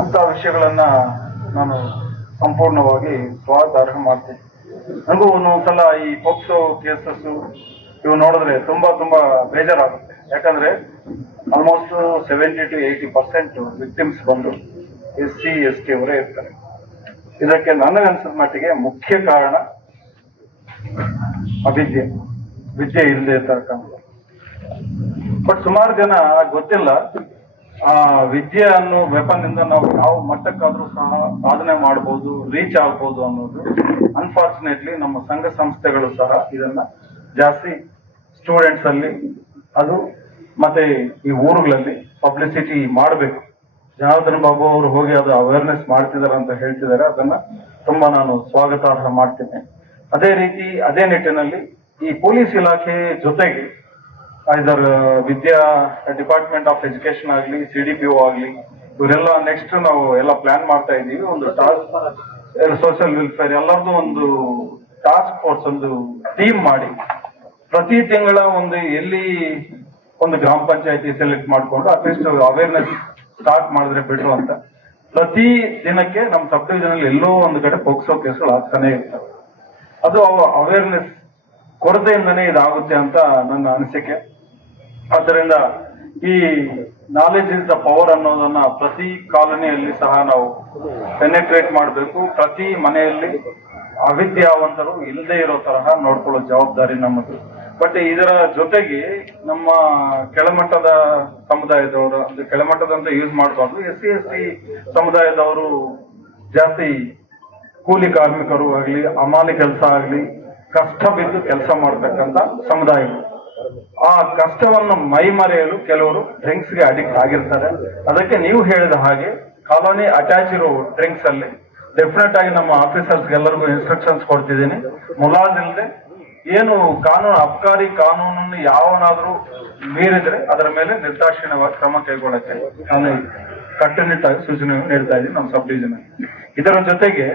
ಅಂತ ವಿಷಯಗಳನ್ನ ನಾನು ಸಂಪೂರ್ಣವಾಗಿ ಸ್ವಾಗತಾರ್ಹ ಮಾಡ್ತೀನಿ. ನನಗೂ ಒಂದೊಂದ್ಸಲ ಈ ಪೋಕ್ಸೋ ಕೇಸಸ್ ಇವು ನೋಡಿದ್ರೆ ತುಂಬಾ ಬೇಜಾರಾಗುತ್ತೆ. ಯಾಕಂದ್ರೆ ಆಲ್ಮೋಸ್ಟ್ 70 to 80% ವಿಕ್ಟಿಮ್ಸ್ ಬಂದು SC ST ಅವರೇ ಇರ್ತಾರೆ. ಇದಕ್ಕೆ ನನಗನ್ಸಿದ ಮಟ್ಟಿಗೆ ಮುಖ್ಯ ಕಾರಣ ವಿದ್ಯೆ ಇಲ್ಲದೆ ಇರ್ತಕ್ಕಂಥ. ಬಟ್ ಸುಮಾರು ಜನ ಗೊತ್ತಿಲ್ಲ ಆ ವಿದ್ಯೆ ಅನ್ನೋ ವೆಪನ್ ಇಂದ ನಾವು ಯಾವ ಮಟ್ಟಕ್ಕಾದ್ರೂ ಸಹ ಸಾಧನೆ ಮಾಡಬಹುದು, ರೀಚ್ ಆಗ್ಬೋದು ಅನ್ನೋದು. ಅನ್ಫಾರ್ಚುನೇಟ್ಲಿ ನಮ್ಮ ಸಂಘ ಸಂಸ್ಥೆಗಳು ಸಹ ಇದನ್ನ ಜಾಸ್ತಿ ಸ್ಟೂಡೆಂಟ್ಸ್ ಅಲ್ಲಿ ಅದು ಮತ್ತೆ ಈ ಊರುಗಳಲ್ಲಿ ಪಬ್ಲಿಸಿಟಿ ಮಾಡಬೇಕು. ಜನಾರ್ದನ್ ಬಾಬು ಅವರು ಹೋಗಿ ಅದು ಅವೇರ್ನೆಸ್ ಮಾಡ್ತಿದ್ದಾರೆ ಅಂತ ಹೇಳ್ತಿದ್ದಾರೆ. ಅದನ್ನ ತುಂಬಾ ನಾನು ಸ್ವಾಗತಾರ್ಹ ಮಾಡ್ತೇನೆ. ಅದೇ ರೀತಿ ಅದೇ ನಿಟ್ಟಿನಲ್ಲಿ ಈ ಪೊಲೀಸ್ ಇಲಾಖೆ ಜೊತೆಗೆ ಇದರ ವಿದ್ಯಾ ಡಿಪಾರ್ಟ್ಮೆಂಟ್ ಆಫ್ ಎಜುಕೇಶನ್ ಆಗಲಿ, CDPO ಆಗಲಿ, ಇವರೆಲ್ಲ ನೆಕ್ಸ್ಟ್ ನಾವು ಎಲ್ಲ ಪ್ಲಾನ್ ಮಾಡ್ತಾ ಇದ್ದೀವಿ. ಒಂದು ಸೋಷಿಯಲ್ ವೆಲ್ಫೇರ್ ಎಲ್ಲರದ್ದು ಒಂದು ಟಾಸ್ಕ್ ಫೋರ್ಸ್, ಒಂದು ಟೀಮ್ ಮಾಡಿ ಪ್ರತಿ ತಿಂಗಳ ಎಲ್ಲಿ ಒಂದು ಗ್ರಾಮ ಪಂಚಾಯತಿ ಸೆಲೆಕ್ಟ್ ಮಾಡಿಕೊಂಡು ಅಟ್ಲೀಸ್ಟ್ ಅವೇರ್ನೆಸ್ ಸ್ಟಾರ್ಟ್ ಮಾಡಿದ್ರೆ ಬೆಟ್ರು ಅಂತ. ಪ್ರತಿ ದಿನಕ್ಕೆ ನಮ್ಮ ಸಬ್ ಡಿವಿಷನ್ ಅಲ್ಲಿ ಎಲ್ಲೋ ಒಂದು ಕಡೆ ಪೋಕ್ಸೋ ಕೇಸ್ಗಳು ಆಗ್ತಾನೆ ಇರ್ತವೆ. ಅದು ಅವೇರ್ನೆಸ್ ಕೊರತೆಯಿಂದನೇ ಇದಾಗುತ್ತೆ ಅಂತ ನನ್ನ ಅನಿಸಿಕೆ. ಆದ್ದರಿಂದ ಈ ನಾಲೆಜ್ ಇಸ್ ದ ಪವರ್ ಅನ್ನೋದನ್ನ ಪ್ರತಿ ಕಾಲೋನಿಯಲ್ಲಿ ಸಹ ನಾವು ಪೆನೆಟ್ರೇಟ್ ಮಾಡಬೇಕು. ಪ್ರತಿ ಮನೆಯಲ್ಲಿ ಅವಿದ್ಯಾವಂತರು ಇಲ್ಲದೆ ಇರೋ ತರಹ ನೋಡ್ಕೊಳ್ಳೋ ಜವಾಬ್ದಾರಿ ನಮ್ಮದು. ಬಟ್ ಇದರ ಜೊತೆಗೆ ನಮ್ಮ ಕೆಳಮಟ್ಟದ ಸಮುದಾಯದವರು, ಅಂದ್ರೆ ಕೆಳಮಟ್ಟದಂತ ಯೂಸ್ ಮಾಡಬಾರ್ದು, SC ST ಸಮುದಾಯದವರು ಜಾಸ್ತಿ ಕೂಲಿ ಕಾರ್ಮಿಕರು ಆಗಲಿ, ಅಮಾಲಿ ಕೆಲಸ ಆಗಲಿ, ಕಷ್ಟ ಬಿದ್ದು ಕೆಲಸ ಮಾಡ್ತಕ್ಕಂಥ ಸಮುದಾಯಗಳು. ಆ ಕಷ್ಟವನ್ನು ಮೈಮರೆಯಲು ಕೆಲವರು ಡ್ರಿಂಕ್ಸ್ಗೆ ಅಡಿಕ್ಟ್ ಆಗಿರ್ತಾರೆ. ಅದಕ್ಕೆ ನೀವು ಹೇಳಿದ ಹಾಗೆ ಕಾಲೋನಿ ಅಟ್ಯಾಚ್ ಇರೋ ಡ್ರಿಂಕ್ಸ್ ಅಲ್ಲಿ ಡೆಫಿನೆಟ್ ಆಗಿ ನಮ್ಮ ಆಫೀಸರ್ಸ್ ಎಲ್ಲರಿಗೂ ಇನ್ಸ್ಟ್ರಕ್ಷನ್ಸ್ ಕೊಡ್ತಿದ್ದೀನಿ. ಮುಲಾಜಿಲ್ಲದೆ ಏನು ಕಾನೂನು, ಅಬ್ಕಾರಿ ಕಾನೂನನ್ನು ಯಾವನಾದ್ರೂ ಮೀರಿದ್ರೆ ಅದರ ಮೇಲೆ ನಿರ್ದಾಕ್ಷಿಣ್ಯವಾಗಿ ಕ್ರಮ ಕೈಗೊಳ್ಳಕ್ಕೆ ನಾನು ಕಟ್ಟುನಿಟ್ಟಾಗಿ ಸೂಚನೆ ನೀಡ್ತಾ ಇದ್ದೀನಿ ನಮ್ಮ ಸಬ್ ಡಿವಿಷನ್. ಇದರ ಜೊತೆಗೆ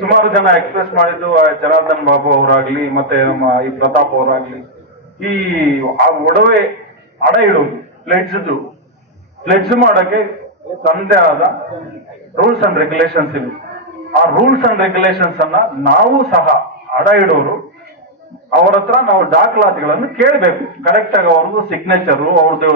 ಸುಮಾರು ಜನ ಎಕ್ಸ್ಪ್ರೆಸ್ ಮಾಡಿದ್ದು ಜನಾರ್ದನ್ ಬಾಬು ಅವರಾಗ್ಲಿ, ಮತ್ತೆ ನಮ್ಮ ಈ ಪ್ರತಾಪ್ ಅವರಾಗ್ಲಿ, ಈ ಒಡವೆ ಅಡ ಇಡುವುದು, ಪ್ಲೆಡ್ಜ್ ಮಾಡಕ್ಕೆ ತಂದೆ ಆದ ರೂಲ್ಸ್ ಅಂಡ್ ರೆಗ್ಯುಲೇಷನ್ಸ್ ಇವೆ. ಆ ರೂಲ್ಸ್ ಅಂಡ್ ರೆಗ್ಯುಲೇಷನ್ಸ್ ಅನ್ನ ನಾವು ಸಹ ಅಡ ಇಡೋರು ಅವರ ಹತ್ರ ನಾವು ದಾಖಲಾತಿಗಳನ್ನು ಕೇಳಬೇಕು. ಕರೆಕ್ಟ್ ಆಗಿ ಅವ್ರದ್ದು ಸಿಗ್ನೇಚರು, ಅವ್ರದ್ದು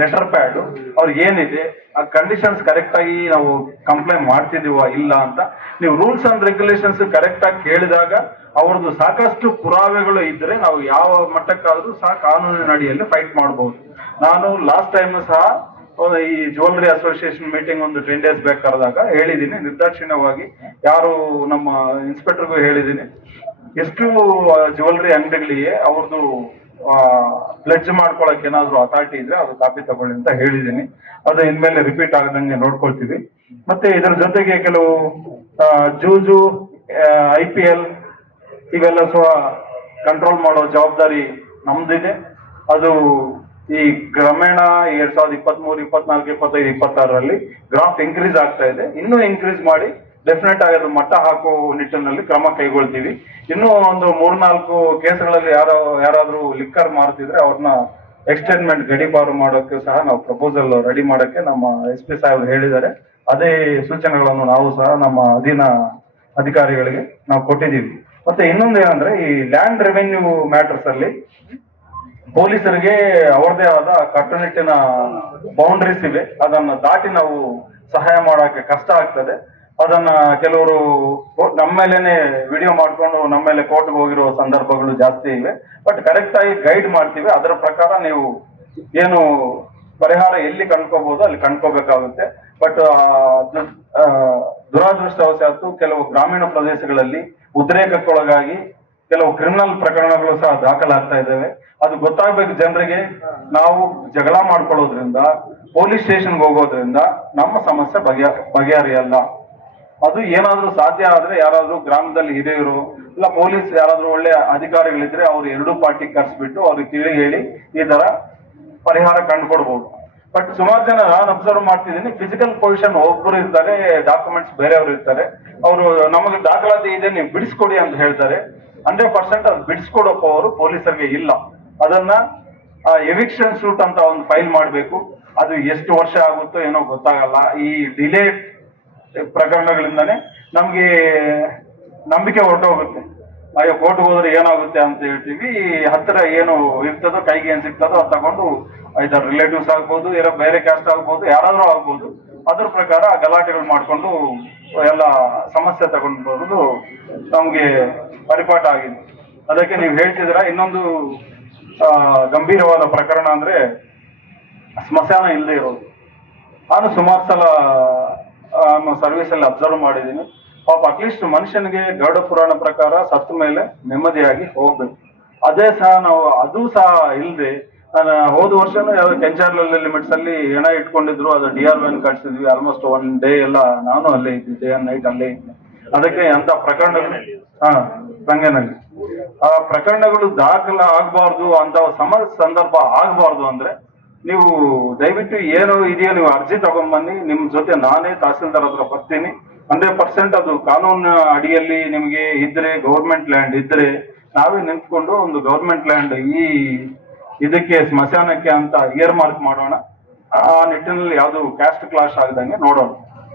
ಲೆಟರ್ ಪ್ಯಾಡ್, ಅವ್ರಿಗೆ ಏನಿದೆ ಆ ಕಂಡೀಷನ್ಸ್ ಕರೆಕ್ಟ್ ಆಗಿ ನಾವು ಕಂಪ್ಲೇಂಟ್ ಮಾಡ್ತಿದೀವ ಇಲ್ಲ ಅಂತ ನೀವು ರೂಲ್ಸ್ ಅಂಡ್ ರೆಗ್ಯುಲೇಷನ್ಸ್ ಕರೆಕ್ಟ್ ಆಗಿ ಕೇಳಿದಾಗ ಅವ್ರದ್ದು ಸಾಕಷ್ಟು ಪುರಾವೆಗಳು ಇದ್ರೆ ನಾವು ಯಾವ ಮಟ್ಟಕ್ಕಾದ್ರೂ ಸಹ ಕಾನೂನಿನ ಅಡಿಯಲ್ಲಿ ಫೈಟ್ ಮಾಡಬಹುದು. ನಾನು ಲಾಸ್ಟ್ ಟೈಮ್ ಸಹ ಈ ಜ್ಯುವೆಲ್ಲರಿ ಅಸೋಸಿಯೇಷನ್ ಮೀಟಿಂಗ್ ಒಂದು 10 days ಬ್ಯಾಕ್ ಕರೆದಾಗ ಹೇಳಿದ್ದೀನಿ, ನಿರ್ದಾಕ್ಷಿಣ್ಯವಾಗಿ ಯಾರು ನಮ್ಮ ಇನ್ಸ್ಪೆಕ್ಟರ್ಗೂ ಹೇಳಿದ್ದೀನಿ, ಎಷ್ಟು ಜ್ಯುವೆಲ್ಲರಿ ಅಂಗಡಿಗಳಿಗೆ ಅವ್ರದ್ದು ಪ್ಲೆಡ್ಜ್ ಮಾಡ್ಕೊಳಕ್ ಏನಾದ್ರು ಅಥಾರಿಟಿ ಇದ್ರೆ ಅದು ಕಾಪಿ ತಗೊಳ್ಳಿ ಅಂತ ಹೇಳಿದ್ದೀನಿ. ಅದು ಇನ್ಮೇಲೆ ರಿಪೀಟ್ ಆಗದಂಗೆ ನೋಡ್ಕೊಳ್ತೀವಿ. ಮತ್ತೆ ಇದರ ಜೊತೆಗೆ ಕೆಲವು ಜೂಜು, IPL ಇವೆಲ್ಲ ಸಹ ಕಂಟ್ರೋಲ್ ಮಾಡೋ ಜವಾಬ್ದಾರಿ ನಮ್ದಿದೆ. ಅದು ಈ ಕ್ರಮೇಣ 2023, 24, 25, 26ರಲ್ಲಿ ಗ್ರಾಫ್ ಇನ್ಕ್ರೀಸ್ ಆಗ್ತಾ ಇದೆ. ಇನ್ನೂ ಇನ್ಕ್ರೀಸ್ ಮಾಡಿ ಡೆಫಿನೆಟ್ ಆಗಿ ಅದು ಮಟ್ಟ ಹಾಕೋ ನಿಟ್ಟಿನಲ್ಲಿ ಕ್ರಮ ಕೈಗೊಳ್ತೀವಿ. ಇನ್ನೂ ಒಂದು 3-4 ಕೇಸ್ಗಳಲ್ಲಿ ಯಾರಾದ್ರೂ ಲಿಕ್ಕರ್ ಮಾರ್ತಿದ್ರೆ ಅವ್ರನ್ನ ಎಕ್ಸ್ಟೆನ್ಮೆಂಟ್ ಗಡೀಪಾರು ಮಾಡೋಕ್ಕೆ ಸಹ ನಾವು ಪ್ರಪೋಸಲ್ ರೆಡಿ ಮಾಡಕ್ಕೆ ನಮ್ಮ SP ಸಾಹೇಬ್ ಹೇಳಿದ್ದಾರೆ. ಅದೇ ಸೂಚನೆಗಳನ್ನು ನಾವು ಸಹ ನಮ್ಮ ಅಧೀನ ಅಧಿಕಾರಿಗಳಿಗೆ ನಾವು ಕೊಟ್ಟಿದ್ದೀವಿ. ಮತ್ತೆ ಇನ್ನೊಂದು ಏನಂದ್ರೆ ಈ ಲ್ಯಾಂಡ್ ರೆವೆನ್ಯೂ ಮ್ಯಾಟರ್ಸ್ ಅಲ್ಲಿ ಪೊಲೀಸರಿಗೆ ಅವರದೇ ಆದ ಕಟ್ಟುನಿಟ್ಟಿನ ಬೌಂಡ್ರೀಸ್ ಇವೆ. ಅದನ್ನ ದಾಟಿ ನಾವು ಸಹಾಯ ಮಾಡೋಕೆ ಕಷ್ಟ ಆಗ್ತದೆ. ಅದನ್ನ ಕೆಲವರು ನಮ್ಮ ಮೇಲೇನೆ ವಿಡಿಯೋ ಮಾಡ್ಕೊಂಡು ನಮ್ಮ ಮೇಲೆ ಕೋರ್ಟ್ಗೆ ಹೋಗಿರೋ ಸಂದರ್ಭಗಳು ಜಾಸ್ತಿ ಇವೆ. ಬಟ್ ಕರೆಕ್ಟ್ ಆಗಿ ಗೈಡ್ ಮಾಡ್ತೀವಿ. ಅದರ ಪ್ರಕಾರ ನೀವು ಏನು ಪರಿಹಾರ ಎಲ್ಲಿ ಕಂಡ್ಕೋಬಹುದು ಅಲ್ಲಿ ಕಂಡ್ಕೋಬೇಕಾಗುತ್ತೆ. ಬಟ್ ದುರಾದೃಷ್ಟವಶಾತ್ತು ಕೆಲವು ಗ್ರಾಮೀಣ ಪ್ರದೇಶಗಳಲ್ಲಿ ಉದ್ರೇಕಕ್ಕೊಳಗಾಗಿ ಕೆಲವು ಕ್ರಿಮಿನಲ್ ಪ್ರಕರಣಗಳು ಸಹ ದಾಖಲಾಗ್ತಾ ಇದ್ದಾವೆ. ಅದು ಗೊತ್ತಾಗಬೇಕು ಜನರಿಗೆ. ನಾವು ಜಗಳ ಮಾಡ್ಕೊಳ್ಳೋದ್ರಿಂದ, ಪೊಲೀಸ್ ಸ್ಟೇಷನ್ಗೆ ಹೋಗೋದ್ರಿಂದ ನಮ್ಮ ಸಮಸ್ಯೆ ಬಗೆಹರಿಯಲ್ಲ. ಅದು ಏನಾದ್ರೂ ಸಾಧ್ಯ ಆದ್ರೆ ಯಾರಾದ್ರೂ ಗ್ರಾಮದಲ್ಲಿ ಹಿರಿಯರು ಇಲ್ಲ ಪೊಲೀಸ್ ಯಾರಾದ್ರೂ ಒಳ್ಳೆ ಅಧಿಕಾರಿಗಳಿದ್ರೆ ಅವ್ರು 2 ಪಾರ್ಟಿ ಕರ್ಸ್ಬಿಟ್ಟು ಅವ್ರಿಗೆ ತಿಳಿ ಹೇಳಿ ಈ ತರ ಪರಿಹಾರ ಕಂಡುಕೊಡ್ಬಹುದು. ಬಟ್ ಸುಮಾರು ಜನ ನಾನು ಅಬ್ಸರ್ವ್ ಮಾಡ್ತಿದ್ದೀನಿ, ಫಿಸಿಕಲ್ ಪೊಸಿಷನ್ ಒಬ್ಬರು ಇರ್ತಾರೆ, ಡಾಕ್ಯುಮೆಂಟ್ಸ್ ಬೇರೆಯವರು ಇರ್ತಾರೆ. ಅವರು ನಮಗೆ ದಾಖಲಾತಿ ಇದೆ ನೀವು ಬಿಡಿಸ್ಕೊಡಿ ಅಂತ ಹೇಳ್ತಾರೆ. 100% ಅದು ಬಿಡಿಸ್ಕೊಡೋ ಪವರ್ ಪೊಲೀಸರಿಗೆ ಇಲ್ಲ. ಅದನ್ನ ಎವಿಕ್ಷನ್ ಸೂಟ್ ಅಂತ ಒಂದು ಫೈಲ್ ಮಾಡಬೇಕು. ಅದು ಎಷ್ಟು ವರ್ಷ ಆಗುತ್ತೋ ಏನೋ ಗೊತ್ತಾಗಲ್ಲ. ಈ ಡಿಲೇ ಪ್ರಕರಣಗಳಿಂದಾನೇ ನಮ್ಗೆ ನಂಬಿಕೆ ಹೊರಟೋಗುತ್ತೆ. ಅಯ್ಯೋ ಕೋರ್ಟ್ಗೆ ಹೋದ್ರೆ ಏನಾಗುತ್ತೆ ಅಂತ ಹೇಳ್ತೀವಿ. ಹತ್ತಿರ ಏನು ಇರ್ತದೋ, ಕೈಗೆ ಏನ್ ಸಿಗ್ತದೋ ಅದು ತಗೊಂಡು ಇದರ ರಿಲೇಟಿವ್ಸ್ ಆಗ್ಬೋದು, ಬೇರೆ ಕ್ಯಾಸ್ಟ್ ಆಗ್ಬೋದು, ಯಾರಾದ್ರೂ ಆಗ್ಬೋದು, ಅದ್ರ ಪ್ರಕಾರ ಗಲಾಟೆಗಳು ಮಾಡ್ಕೊಂಡು ಎಲ್ಲ ಸಮಸ್ಯೆ ತಗೊಂಡು ಬರೋದು ನಮ್ಗೆ ಪರಿಪಾಠ ಆಗಿದೆ. ಅದಕ್ಕೆ ನೀವು ಹೇಳ್ತಿದ್ರ ಇನ್ನೊಂದು ಗಂಭೀರವಾದ ಪ್ರಕರಣ ಅಂದ್ರೆ ಸ್ಮಶಾನ ಇಲ್ಲದೆ ಇರೋದು. ನಾನು ಸುಮಾರು ಸಲ ಸರ್ವಿಸ್ ಅಲ್ಲಿ ಅಬ್ಸರ್ವ್ ಮಾಡಿದ್ದೀನಿ. ಪಾಪ ಅಟ್ಲೀಸ್ಟ್ ಮನುಷ್ಯನಿಗೆ ಗರುಡ ಪುರಾಣ ಪ್ರಕಾರ ಸತ್ತ ಮೇಲೆ ನೆಮ್ಮದಿಯಾಗಿ ಹೋಗ್ಬೇಕು. ಅದೇ ಸಹ ನಾವು ಅದು ಸಹ ಇಲ್ಲದೆ, ಹೋದ ವರ್ಷನೂ ಯಾವ್ದು ಕೆಂಚಾರ್ಲಲ್ಲಿ ಲಿಮಿಟ್ಸ್ ಅಲ್ಲಿ ಹೆಣ ಇಟ್ಕೊಂಡಿದ್ರು, ಅದು DRVN ಕಳ್ಸಿದ್ವಿ. ಆಲ್ಮೋಸ್ಟ್ 1 ಡೇ ಎಲ್ಲ ನಾನು ಅಲ್ಲೇ ಇದ್ದೆ, ಡೇ ಅಂಡ್ ನೈಟ್ ಅಲ್ಲೇ ಇದ್ದೆ. ಅದಕ್ಕೆ ಅಂತ ಪ್ರಕರಣಗಳು ರಂಗನಲ್ಲಿ ಆ ಪ್ರಕರಣಗಳು ದಾಖಲ ಆಗ್ಬಾರ್ದು, ಅಂತ ಸಂದರ್ಭ ಆಗ್ಬಾರ್ದು ಅಂದ್ರೆ ನೀವು ದಯವಿಟ್ಟು ಏನು ಇದೆಯೋ ನೀವು ಅರ್ಜಿ ತಗೊಂಡ್ಬನ್ನಿ. ನಿಮ್ ಜೊತೆ ನಾನೇ ತಹಸೀಲ್ದಾರ್ ಹತ್ರ ಬರ್ತೀನಿ. 100% ಅದು ಕಾನೂನು ಅಡಿಯಲ್ಲಿ ನಿಮಗೆ ಇದ್ರೆ, ಗೌರ್ಮೆಂಟ್ ಲ್ಯಾಂಡ್ ಇದ್ರೆ ನಾವೇ ನಿಂತ್ಕೊಂಡು ಒಂದು ಗೌರ್ಮೆಂಟ್ ಲ್ಯಾಂಡ್ ಇದಕ್ಕೆ ಸ್ಮಶಾನಕ್ಕೆ ಅಂತ ಇಯರ್ ಮಾರ್ಕ್ ಮಾಡೋಣ. ಆ ನಿಟ್ಟಿನಲ್ಲಿ ಯಾವುದು ಕ್ಯಾಸ್ಟ್ ಕ್ಲಾಶ್ ಆಗದಂಗೆ ನೋಡೋಣ.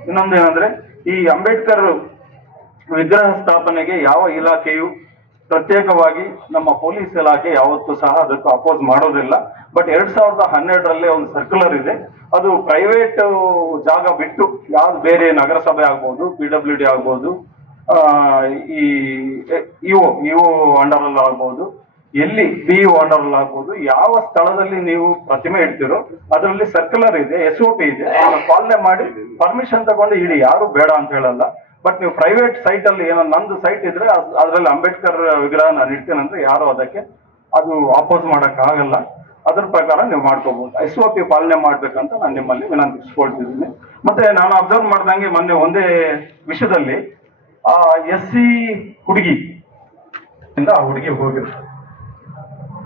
ಇನ್ನೊಂದು ಏನಂದ್ರೆ, ಈ ಅಂಬೇಡ್ಕರ್ ವಿಗ್ರಹ ಸ್ಥಾಪನೆಗೆ ಯಾವ ಇಲಾಖೆಯು ಪ್ರತ್ಯೇಕವಾಗಿ ನಮ್ಮ ಪೊಲೀಸ್ ಇಲಾಖೆ ಯಾವತ್ತೂ ಸಹ ಅದಕ್ಕೆ ಅಪೋಸ್ ಮಾಡೋದಿಲ್ಲ. ಬಟ್ 2012ರಲ್ಲಿ ಒಂದು ಸರ್ಕ್ಯುಲರ್ ಇದೆ. ಅದು ಪ್ರೈವೇಟ್ ಜಾಗ ಬಿಟ್ಟು ಯಾವ್ದು ಬೇರೆ ನಗರಸಭೆ ಆಗ್ಬೋದು, PWD ಆಗ್ಬೋದು, ಈ ಇಒ ಅಂಡರ್ ಅಲ್ಲಿ ಆಗ್ಬೋದು, ಎಲ್ಲಿ PU ಅಂಡರ್ ಅಲ್ಲಿ ಆಗ್ಬೋದು, ಯಾವ ಸ್ಥಳದಲ್ಲಿ ನೀವು ಪ್ರತಿಮೆ ಇಡ್ತಿರೋ ಅದರಲ್ಲಿ ಸರ್ಕ್ಯುಲರ್ ಇದೆ, SOP ಇದೆ. ಅದನ್ನ ಪಾಲನೆ ಮಾಡಿ ಪರ್ಮಿಷನ್ ತಗೊಂಡು ಇಡಿ, ಯಾರು ಬೇಡ ಅಂತ ಹೇಳಲ್ಲ. ಬಟ್ ನೀವು ಪ್ರೈವೇಟ್ ಸೈಟ್ ಅಲ್ಲಿ ಏನೋ ನಂದು ಸೈಟ್ ಇದ್ರೆ ಅದ್ರಲ್ಲಿ ಅಂಬೇಡ್ಕರ್ ವಿಗ್ರಹ ನಾನು ಇಡ್ತೇನೆ ಅಂದ್ರೆ ಯಾರು ಅದಕ್ಕೆ ಅದು ಅಪೋಸ್ ಮಾಡಕ್ ಆಗಲ್ಲ. ಅದ್ರ ಪ್ರಕಾರ ನೀವು ಮಾಡ್ಕೋಬಹುದು. SOP ಪಾಲನೆ ಮಾಡ್ಬೇಕಂತ ನಾನು ನಿಮ್ಮಲ್ಲಿ ವಿನಂತಿಸ್ಕೊಳ್ತಿದ್ದೀನಿ. ಮತ್ತೆ ನಾನು ಅಬ್ಸರ್ವ್ ಮಾಡ್ದಂಗೆ ಮೊನ್ನೆ ಒಂದೇ ವಿಷಯದಲ್ಲಿ SC ಹುಡುಗಿ ಇಂದ ಆ ಹುಡುಗಿ ಹೋಗಿದ್ರು.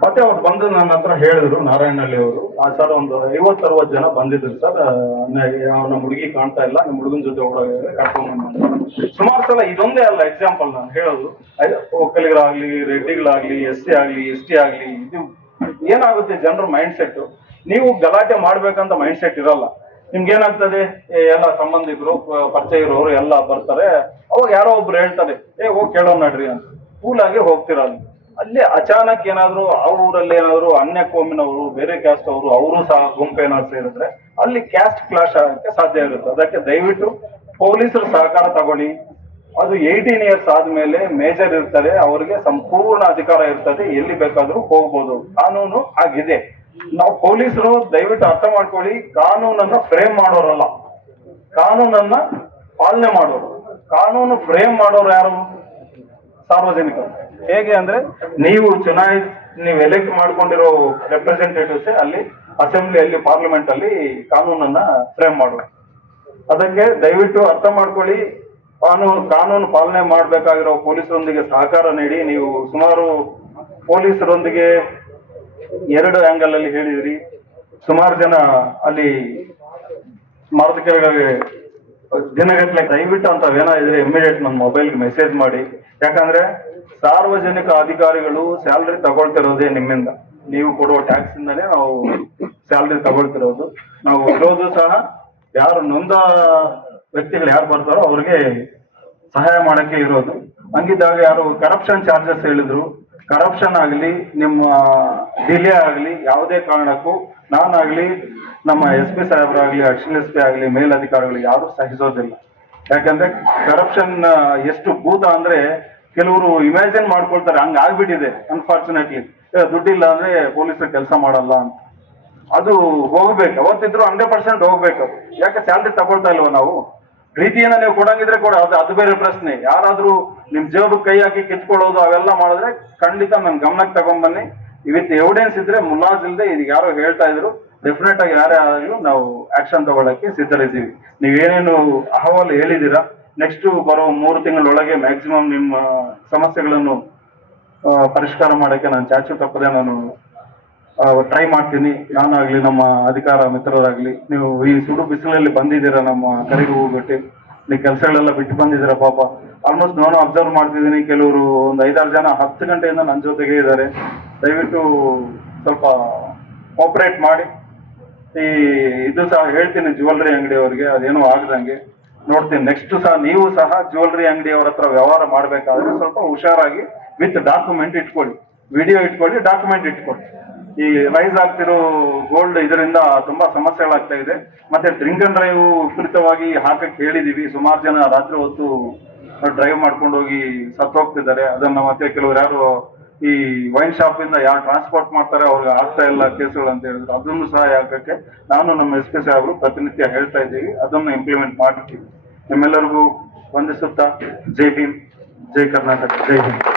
ಮತ್ತೆ ಅವ್ರು ಬಂದು ನನ್ನ ಹತ್ರ ಹೇಳಿದ್ರು, ನಾರಾಯಣಹಳ್ಳಿ ಅವರು, ಸರ್ ಒಂದು 50-60 ಜನ ಬಂದಿದ್ರು ಸರ್, ನಮ್ಮ ಹುಡುಗಿ ಕಾಣ್ತಾ ಇಲ್ಲ, ನಮ್ಮ ಹುಡುಗನ ಜೊತೆ ಕರ್ಕೊಂಡು. ಸುಮಾರು ಸಲ ಇದೊಂದೇ ಅಲ್ಲ ಎಕ್ಸಾಂಪಲ್ ನಾನು ಹೇಳೋದು. ಒಕ್ಕಲಿಗರಾಗ್ಲಿ, ರೆಡ್ಡಿಗಳಾಗ್ಲಿ, SC ಆಗ್ಲಿ, ST ಆಗ್ಲಿ, ಇದು ಏನಾಗುತ್ತೆ ಜನರ ಮೈಂಡ್ ಸೆಟ್. ನೀವು ಗಲಾಟೆ ಮಾಡ್ಬೇಕಂತ ಮೈಂಡ್ ಸೆಟ್ ಇರಲ್ಲ. ನಿಮ್ಗೆ ಏನಾಗ್ತದೆ, ಎಲ್ಲ ಸಂಬಂಧಿಕರು ಪರಿಚಯ ಇರೋರು ಎಲ್ಲ ಬರ್ತಾರೆ. ಅವಾಗ ಯಾರೋ ಒಬ್ರು ಹೇಳ್ತಾರೆ, ಹೋಗಿ ಕೇಳೋಣ ನಡ್ರಿ ಅಂತ. ಕೂಲಾಗಿ ಹೋಗ್ತಿರಲ್ಲ. ಅಲ್ಲಿ ಅಚಾನಕ್ ಏನಾದ್ರು ಆ ಊರಲ್ಲಿ ಏನಾದ್ರು ಅನ್ಯ ಕೋಮಿನವರು, ಬೇರೆ ಕ್ಯಾಸ್ಟ್ ಅವರು, ಅವರು ಸಹ ಗುಂಪು ಏನಾದ್ರು ಸೇರಿದ್ರೆ ಅಲ್ಲಿ ಕ್ಯಾಸ್ಟ್ ಕ್ಲಾಶ್ ಆಗಕ್ಕೆ ಸಾಧ್ಯ ಇರುತ್ತೆ. ಅದಕ್ಕೆ ದಯವಿಟ್ಟು ಪೊಲೀಸರು ಸಹಕಾರ ತಗೊಳ್ಳಿ. ಅದು 18 ಇಯರ್ಸ್ ಆದ್ಮೇಲೆ ಮೇಜರ್ ಇರ್ತಾರೆ, ಅವರಿಗೆ ಸಂಪೂರ್ಣ ಅಧಿಕಾರ ಇರ್ತದೆ, ಎಲ್ಲಿ ಬೇಕಾದ್ರೂ ಹೋಗ್ಬೋದು. ಕಾನೂನು ಆಗಿದೆ. ನಾವು ಪೊಲೀಸರು ದಯವಿಟ್ಟು ಅರ್ಥ ಮಾಡ್ಕೊಳ್ಳಿ, ಕಾನೂನನ್ನ ಫ್ರೇಮ್ ಮಾಡೋರಲ್ಲ, ಕಾನೂನನ್ನ ಪಾಲನೆ ಮಾಡೋರು. ಕಾನೂನು ಫ್ರೇಮ್ ಮಾಡೋರು ಯಾರು? ಸಾರ್ವಜನಿಕರು. ಹೇಗೆ ಅಂದ್ರೆ, ನೀವು ನೀವು ಎಲೆಕ್ಟ್ ಮಾಡ್ಕೊಂಡಿರೋ ರೆಪ್ರೆಸೆಂಟೇಟಿವ್ಸ್ ಅಲ್ಲಿ ಅಸೆಂಬ್ಲಿಯಲ್ಲಿ, ಪಾರ್ಲಿಮೆಂಟ್ ಅಲ್ಲಿ ಕಾನೂನನ್ನ ಫ್ರೇಮ್ ಮಾಡೋದು. ಅದಕ್ಕೆ ದಯವಿಟ್ಟು ಅರ್ಥ ಮಾಡ್ಕೊಳ್ಳಿ. ಕಾನೂನು ಪಾಲನೆ ಮಾಡ್ಬೇಕಾಗಿರೋ ಪೊಲೀಸರೊಂದಿಗೆ ಸಹಕಾರ ನೀಡಿ. ನೀವು ಸುಮಾರು ಪೊಲೀಸರೊಂದಿಗೆ 2 ಆಂಗಲ್ ಅಲ್ಲಿ ಹೇಳಿದ್ರಿ. ಸುಮಾರು ಜನ ಅಲ್ಲಿ ಮರದ ಕೆಳಗೆ ದಿನಗಟ್ಟಲೆ. ದಯವಿಟ್ಟು ಅಂತವೇನಾದ್ರೆ ಇಮಿಡಿಯೇಟ್ ನನ್ನ ಮೊಬೈಲ್ಗೆ ಮೆಸೇಜ್ ಮಾಡಿ. ಯಾಕಂದ್ರೆ ಸಾರ್ವಜನಿಕ ಅಧಿಕಾರಿಗಳು ಸ್ಯಾಲ್ರಿ ತಗೊಳ್ತಿರೋದೇ ನಿಮ್ಮಿಂದ, ನೀವು ಕೊಡುವ ಟ್ಯಾಕ್ಸ್ ಇಂದಾನೇ ನಾವು ಸ್ಯಾಲ್ರಿ ತಗೊಳ್ತಿರೋದು. ನಾವು ಇರೋದು ಸಹ ಯಾರು ನೊಂದ ವ್ಯಕ್ತಿಗಳು ಯಾರು ಬರ್ತಾರೋ ಅವ್ರಿಗೆ ಸಹಾಯ ಮಾಡಕ್ಕೆ ಇರೋದು. ಹಂಗಿದ್ದಾಗ ಯಾರು ಕರಪ್ಷನ್ ಚಾರ್ಜಸ್ ಹೇಳಿದ್ರು, ಕರಪ್ಷನ್ ಆಗಲಿ, ನಿಮ್ಮ ಡಿಲೇ ಆಗಲಿ, ಯಾವುದೇ ಕಾರಣಕ್ಕೂ ನಾನಾಗ್ಲಿ, ನಮ್ಮ SP ಸಾಹೇಬರಾಗ್ಲಿ, ಅಡಿಷನಲ್ SP ಆಗಲಿ, ಮೇಲಧಿಕಾರಿಗಳು ಯಾರು ಸಹಿಸೋದಿಲ್ಲ. ಯಾಕಂದ್ರೆ ಕರಪ್ಷನ್ ಎಷ್ಟು ಭೂತ ಅಂದ್ರೆ ಕೆಲವರು ಇಮ್ಯಾಜಿನ್ ಮಾಡ್ಕೊಳ್ತಾರೆ. ಹಂಗ ಆಗ್ಬಿಟ್ಟಿದೆ ಅನ್ಫಾರ್ಚುನೇಟ್ಲಿ. ದುಡ್ಡಿಲ್ಲ ಅಂದ್ರೆ ಪೊಲೀಸರು ಕೆಲಸ ಮಾಡಲ್ಲ ಅಂತ. ಅದು ಹೋಗ್ಬೇಕು, ಅವತ್ತಿದ್ರು 100% ಹೋಗ್ಬೇಕು. ಯಾಕೆ ಸ್ಯಾಲ್ರಿ ತಗೊಳ್ತಾ ಇಲ್ವ ನಾವು? ಪ್ರೀತಿಯನ್ನ ನೀವು ಕೊಡಂಗಿದ್ರೆ ಕೊಡ, ಅದು ಬೇರೆ ಪ್ರಶ್ನೆ. ಯಾರಾದ್ರೂ ನಿಮ್ ಜೇಬು ಕೈ ಹಾಕಿ ಕಿತ್ಕೊಳ್ಳೋದು ಅವೆಲ್ಲ ಮಾಡಿದ್ರೆ ಖಂಡಿತ ನನ್ ಗಮನಕ್ಕೆ ತಗೊಂಡ್ಬನ್ನಿ. ವಿತ್ ಎವಿಡೆನ್ಸ್ ಇದ್ರೆ, ಮುಲಾಜ್ ಇಲ್ಲದೆ ಇದು ಯಾರೋ ಹೇಳ್ತಾ ಇದ್ರು, ಡೆಫಿನೆಟ್ ಆಗಿ ಯಾರೇ ಆದ್ರೂ ನಾವು ಆಕ್ಷನ್ ತಗೊಳ್ಳಕ್ಕೆ ಸಿದ್ಧರಿದ್ದೀವಿ. ನೀವೇನೇನು ಅಹವಾಲು ಹೇಳಿದ್ದೀರಾ, ನೆಕ್ಸ್ಟ್ ಬರೋ 3 ತಿಂಗಳೊಳಗೆ ಮ್ಯಾಕ್ಸಿಮಮ್ ನಿಮ್ಮ ಸಮಸ್ಯೆಗಳನ್ನು ಪರಿಷ್ಕಾರ ಮಾಡಕ್ಕೆ ನಾನು ಚಾಚು ತಪ್ಪದೆ ನಾನು ಟ್ರೈ ಮಾಡ್ತೀನಿ. ನಾನಾಗ್ಲಿ, ನಮ್ಮ ಅಧಿಕಾರ ಮಿತ್ರರಾಗ್ಲಿ. ನೀವು ಈ ಸುಡು ಬಿಸಿಲಲ್ಲಿ ಬಂದಿದ್ದೀರಾ ನಮ್ಮ ಕರೆಗೆ ಹೋಗ್ಬಿಟ್ಟು, ನೀವು ಕೆಲಸಗಳೆಲ್ಲ ಬಿಟ್ಟು ಬಂದಿದ್ದೀರಾ. ಪಾಪ ಆಲ್ಮೋಸ್ಟ್ ನಾನು ಅಬ್ಸರ್ವ್ ಮಾಡ್ತಿದ್ದೀನಿ, ಕೆಲವರು ಒಂದು 5-6 ಜನ 10 ಗಂಟೆಯಿಂದ ನನ್ನ ಜೊತೆಗೆ ಇದ್ದಾರೆ. ದಯವಿಟ್ಟು ಸ್ವಲ್ಪ ಕೋಪರೇಟ್ ಮಾಡಿ. ಇದು ಸಹ ಹೇಳ್ತೀನಿ ಜ್ಯುವೆಲ್ರಿ ಅಂಗಡಿಯವರಿಗೆ, ಅದೇನೋ ಆಗದಂಗೆ ನೋಡ್ತೀನಿ. ನೆಕ್ಸ್ಟ್ ಸಹ ನೀವು ಸಹ ಜ್ಯುವೆಲ್ರಿ ಅಂಗಡಿಯವರ ಹತ್ರ ವ್ಯವಹಾರ ಮಾಡ್ಬೇಕಾದ್ರೆ ಸ್ವಲ್ಪ ಹುಷಾರಾಗಿ ವಿತ್ ಡಾಕ್ಯುಮೆಂಟ್ ಇಟ್ಕೊಳ್ಳಿ, ವಿಡಿಯೋ ಇಟ್ಕೊಳ್ಳಿ, ಡಾಕ್ಯುಮೆಂಟ್ ಇಟ್ಕೊಳ್ಳಿ. ಈ ರೈಸ್ ಆಗ್ತಿರೋ ಗೋಲ್ಡ್ ಇದರಿಂದ ತುಂಬಾ ಸಮಸ್ಯೆಗಳಾಗ್ತಾ ಇದೆ. ಮತ್ತೆ ಡ್ರಿಂಕ್ ಅಂಡ್ ಡ್ರೈವ್ ವಿಪರೀತವಾಗಿ ಹಾಕಕ್ಕೆ ಹೇಳಿದೀವಿ. ಸುಮಾರು ಜನ ರಾತ್ರಿ ಹೊತ್ತು ಡ್ರೈವ್ ಮಾಡ್ಕೊಂಡು ಹೋಗಿ ಸತ್ತು ಹೋಗ್ತಿದ್ದಾರೆ. ಅದನ್ನ ಮತ್ತೆ ಕೆಲವರು ಯಾರು ಈ ವೈನ್ ಶಾಪ್ ಇಂದ ಯಾರು ಟ್ರಾನ್ಸ್ಪೋರ್ಟ್ ಮಾಡ್ತಾರೆ ಅವ್ರಿಗೆ ಆಗ್ತಾ ಇಲ್ಲ ಕೇಸುಗಳು ಅಂತ ಹೇಳಿದ್ರು. ಅದನ್ನು ಸಹ ಯಾಕಕ್ಕೆ ನಾನು ನಮ್ಮ ಎಸ್ ಪಿ ಸಾಹೇಬರು ಪ್ರತಿನಿತ್ಯ ಹೇಳ್ತಾ ಇದ್ದೀವಿ, ಅದನ್ನು ಇಂಪ್ಲಿಮೆಂಟ್ ಮಾಡ್ತೀವಿ. ನಿಮ್ಮೆಲ್ಲರಿಗೂ ವಂದಿಸುತ್ತಾ ಜೈ ಭೀಮ್, ಜೈ ಕರ್ನಾಟಕ, ಜೈ ಹಿಂದ್.